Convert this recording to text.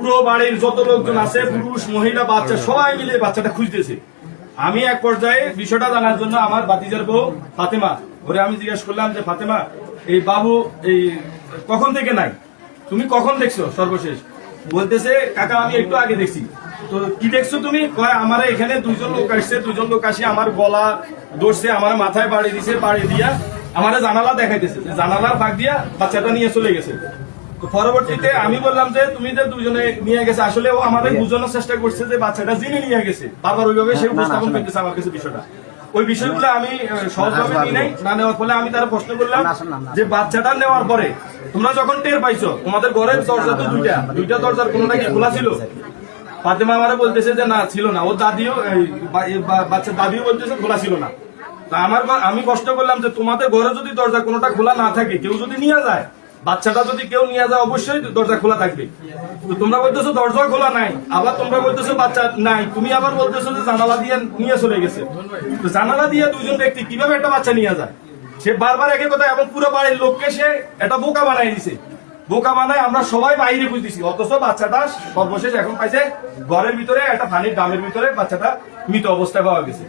পুরো বাড়ির যত লোকজন আছে, পুরুষ মহিলা বাচ্চা সবাই মিলে বাচ্চাটা খুঁজতেছে। আমি এক পর্যায়ে বিষয়টা জানার জন্য আমার ভাতিজার বউ ফাতেমা, ওরে আমি জিজ্ঞাসা করলাম যে ফাতেমা, এই বাবু এই কখন থেকে নাই, তুমি কখন দেখছো সর্বশেষ? বলতেছে কাকা আমি একটু আগে দেখছি। তো কি দেখছো তুমি? কয় আমার এখানে দুইজন লোক আসছে, দুইজন লোক আসি আমার গলা ধরছে, আমার মাথায় বাড়ি দিছে, বাড়ি দিয়া আমার জানালা দেখাইতেছে, জানালার ফাঁক দিয়া বাচ্চাটা নিয়ে চলে গেছে। তো পরবর্তীতে আমি বললাম যে তুমি যে দুজনে নিয়ে গেছে, আসলে ও আমাদের বোঝানোর চেষ্টা করছে যে বাচ্চাটা যিনি নিয়ে গেছে, বাবার ওইভাবে সে উপস্থাপন করতেছে আমার কাছে বিষয়টা। ওই বিষয়গুলো আমি সহজভাবে নিই নাই, না নেওয়ার ফলে আমি তারা প্রশ্ন করলাম যে বাচ্চাটা নেওয়ার পরে তোমরা যখন টের পাইছো, তোমাদের ঘরের দরজা তো দুইটা দরজার কোনোটা কি খোলা ছিল? ফাতেমা আমারে বলতেছে যে না ছিল না, ও দাদিও বাচ্চার দাদিও বলতেছে খোলা ছিল না। তা আমি প্রশ্ন করলাম যে তোমাদের ঘরে যদি দরজা কোনোটা খোলা না থাকে, কেউ যদি নিয়ে যায়, বাচ্চাটা যদি কেউ নিয়ে যায়, অবশ্যই দরজা খোলা থাকবে। তো তোমরা বলতেছো দরজা খোলা নাই, আবার তোমরা বলতেছো বাচ্চা নাই, তুমি আবার বলতেছো যে জানালা দিয়ে নিয়ে চলে গেছে। তো জানালা দিয়ে দুজন ব্যক্তি কিভাবে একটা বাচ্চা নিয়ে যায়? সে বারবার একই কথা, এবং পুরো বাড়ির লোককে সে একটা বোকা বানাই দিছে। বোকা বানায় আমরা সবাই বাইরে বুঝতেছি, অথচ বাচ্চাটা সর্বশেষ এখন পাইছে ঘরের ভিতরে একটা পানির ড্রামের ভিতরে বাচ্চাটা মৃত অবস্থায় পাওয়া গেছে।